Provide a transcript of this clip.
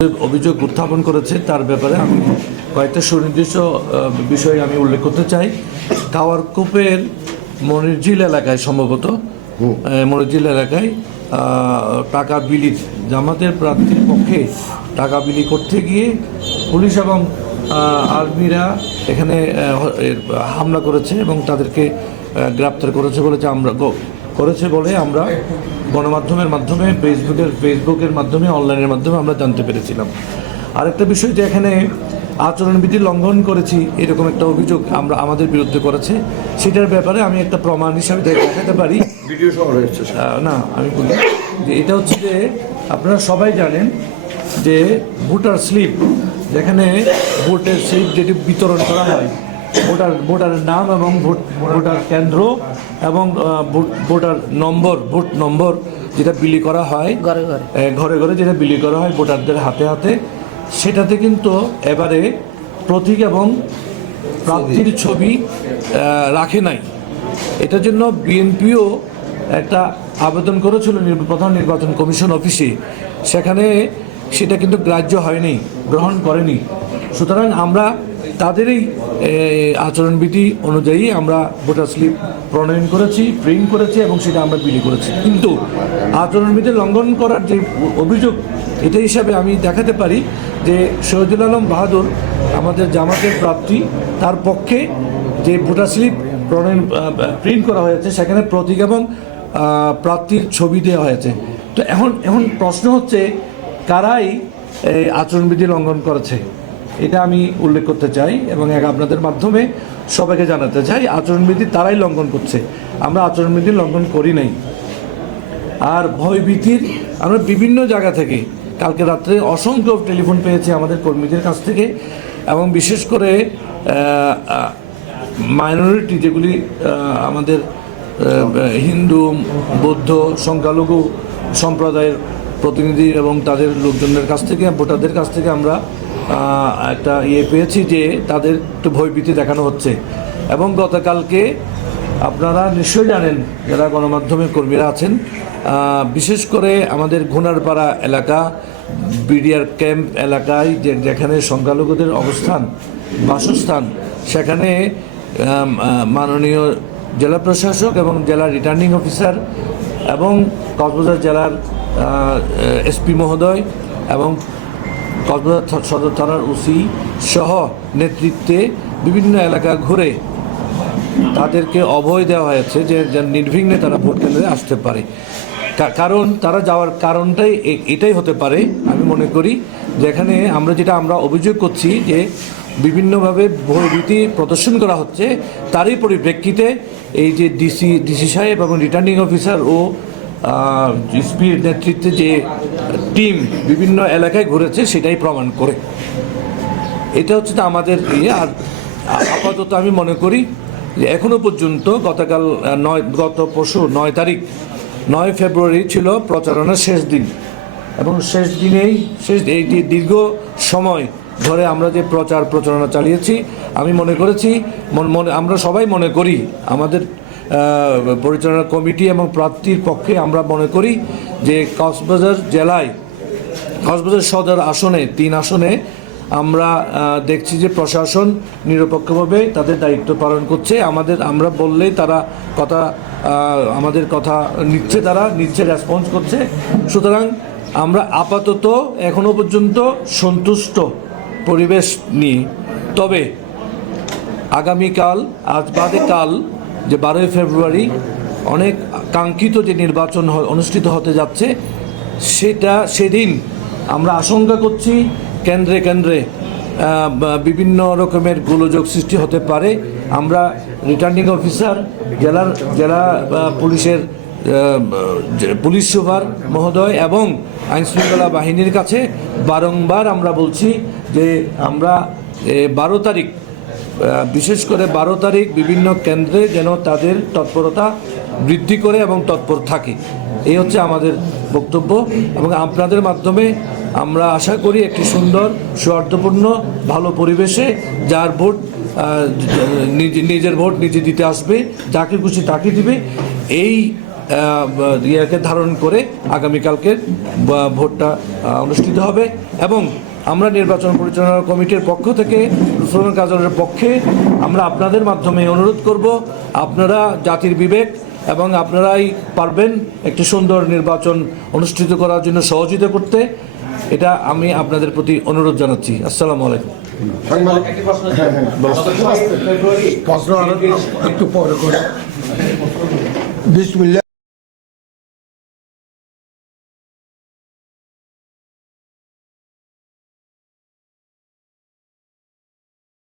অভিযোগ উত্থাপন করেছে তার ব্যাপারে আমি কয়েকটা সুনির্দিষ্ট বিষয় আমি উল্লেখ করতে চাই। কাওয়ারকূপের মনিরঝিল এলাকায় সম্ভবত মনিরঝিল এলাকায় টাকা বিলি জামাতের প্রার্থীর পক্ষে টাকা বিলি করতে গিয়ে পুলিশ এবং আর্মিরা এখানে হামলা করেছে এবং তাদেরকে গ্রেপ্তার করেছে বলে আমরা গণমাধ্যমের মাধ্যমে ফেসবুকের মাধ্যমে অনলাইনের মাধ্যমে আমরা জানতে পেরেছিলাম। আরেকটা বিষয় যে এখানে আচরণবিধি লঙ্ঘন করেছি এরকম একটা অভিযোগ আমাদের বিরুদ্ধে করেছে, সেটার ব্যাপারে আমি একটা প্রমাণ হিসাবে দেখাতে পারি। ভিডিও সহ রয়েছে না, আমি বলি যে এটা হচ্ছে যে আপনারা সবাই জানেন যে ভোটার স্লিপ, যেখানে ভোটের স্লিপ যেটি বিতরণ করা হয়, ভোটারের নাম এবং ভোটার কেন্দ্র এবং ভোট নম্বর যেটা বিলি করা হয় ঘরে ঘরে যেটা বিলি করা হয় ভোটারদের হাতে হাতে, সেটাতে কিন্তু এবারে প্রতীক এবং প্রার্থীর ছবি রাখে নাই। এটার জন্য বিএনপিও একটা আবেদন করেছিল প্রধান নির্বাচন কমিশন অফিসে, সেখানে সেটা কিন্তু গ্রাহ্য হয়নি, গ্রহণ করেনি। সুতরাং আমরা তাদেরই আচরণবিধি অনুযায়ী আমরা ভোটার স্লিপ প্রণয়ন করেছি, প্রিন্ট করেছি এবং সেটা আমরা বিলি করেছি। কিন্তু আচরণবিধি লঙ্ঘন করার যে অভিযোগ, এটা হিসাবে আমি দেখাতে পারি যে শহীদুল আলম বাহাদুর আমাদের জামাতের প্রার্থী, তার পক্ষে যে ভোটার স্লিপ প্রিন্ট করা হয়েছে সেখানে প্রতীক এবং প্রার্থীর ছবি দেওয়া হয়েছে। তো এখন প্রশ্ন হচ্ছে কারাই আচরণবিধি লঙ্ঘন করেছে, এটা আমি উল্লেখ করতে চাই এবং আপনাদের মাধ্যমে সবাইকে জানাতে চাই আচরণবিধি তারাই লঙ্ঘন করছে, আমরা আচরণবিধি লঙ্ঘন করি নাই। আর ভয়ভীতির আমরা বিভিন্ন জায়গা থেকে কালকে রাত্রে অসংখ্য টেলিফোন পেয়েছি আমাদের কর্মীদের কাছ থেকে, এবং বিশেষ করে মাইনরিটি যেগুলি আমাদের হিন্দু, বৌদ্ধ, সংখ্যালঘু সম্প্রদায়ের প্রতিনিধি এবং তাদের লোকজনের কাছ থেকে, ভোটারদের কাছ থেকে আমরা একটা পেয়েছি যে তাদের একটু ভয়ভীতি দেখানো হচ্ছে। এবং গতকালকে আপনারা নিশ্চয়ই জানেন যারা গণমাধ্যমের কর্মীরা আছেন, বিশেষ করে আমাদের ঘুনারপাড়া এলাকা, বিডিআর ক্যাম্প এলাকায় যেখানে সংখ্যালঘুদের বাসস্থান, সেখানে মাননীয় জেলা প্রশাসক এবং জেলা রিটার্নিং অফিসার এবং কক্সবাজার জেলার এসপি মহোদয় এবং কক্সবাজার সদর থানার ওসি সহ নেতৃত্বে বিভিন্ন এলাকা ঘুরে তাদেরকে অভয় দেওয়া হয়েছে যে নির্বিঘ্নে তারা ভোট কেন্দ্রে আসতে পারে। কারণ তারা যাওয়ার কারণটাই এটাই হতে পারে আমি মনে করি, যেখানে আমরা অভিযোগ করছি যে বিভিন্নভাবে ভয়ভীতি প্রদর্শন করা হচ্ছে, তারই পরিপ্রেক্ষিতে এই যে ডিসি সাহেব এবং রিটার্নিং অফিসার ও এসপির নেতৃত্বে যে টিম বিভিন্ন এলাকায় ঘুরেছে সেটাই প্রমাণ করে। এটা হচ্ছে আমাদের আর আপাতত আমি মনে করি যে এখনও পর্যন্ত গত পরশু 9 ফেব্রুয়ারি ছিল প্রচারণার শেষ দিন, এবং এই যে দীর্ঘ সময় ধরে আমরা যে প্রচারণা চালিয়েছি, আমি মনে করেছি আমরা সবাই মনে করি, আমাদের পরিচালনা কমিটি এবং প্রার্থীর পক্ষে আমরা মনে করি যে কক্সবাজার সদর আসনে 3 আসনে আমরা দেখছি যে প্রশাসন নিরপেক্ষভাবে তাদের দায়িত্ব পালন করছে। আমরা বললেই তারা আমাদের কথা নিচ্ছে, রেসপন্স করছে। সুতরাং আমরা আপাতত এখনো পর্যন্ত সন্তুষ্ট পরিবেশ নিয়ে। তবে আগামীকাল কাল যে 12 ফেব্রুয়ারি অনেক কাঙ্ক্ষিত যে নির্বাচন অনুষ্ঠিত হতে যাচ্ছে, সেদিন আমরা আশঙ্কা করছি কেন্দ্রে কেন্দ্রে বিভিন্ন রকমের গোলযোগ সৃষ্টি হতে পারে। আমরা রিটার্নিং অফিসার, জেলা পুলিশের পুলিশ সুপার মহোদয় এবং আইনশৃঙ্খলা বাহিনীর কাছে বারংবার আমরা বলছি যে আমরা 12 তারিখ, বিশেষ করে 12 তারিখ বিভিন্ন কেন্দ্রে যেন তাদের তৎপরতা বৃদ্ধি করে এবং তৎপর থাকে, এই হচ্ছে আমাদের বক্তব্য। এবং আপনাদের মাধ্যমে আমরা আশা করি একটি সুন্দর সৌহার্দ্যপূর্ণ ভালো পরিবেশে যার ভোট নিজের ভোট নিজে দিতে আসবে, যাকে খুশি তাকে দিবে, এই ইয়েকে ধারণ করে আগামীকালকে ভোটটা অনুষ্ঠিত হবে। এবং আমরা নির্বাচন পরিচালনা কমিটির পক্ষ থেকে লুৎফর কাজলের পক্ষে আমরা আপনাদের মাধ্যমে অনুরোধ করব, আপনারা জাতির বিবেক এবং আপনারাই পারবেন একটি সুন্দর নির্বাচন অনুষ্ঠিত করার জন্য সহযোগিতা করতে। এটা আমি আপনাদের প্রতি অনুরোধ জানাচ্ছি। আসসালামু আলাইকুম। প্রশ্ন আরো একটু পরে করে বিসমিল্লাহ।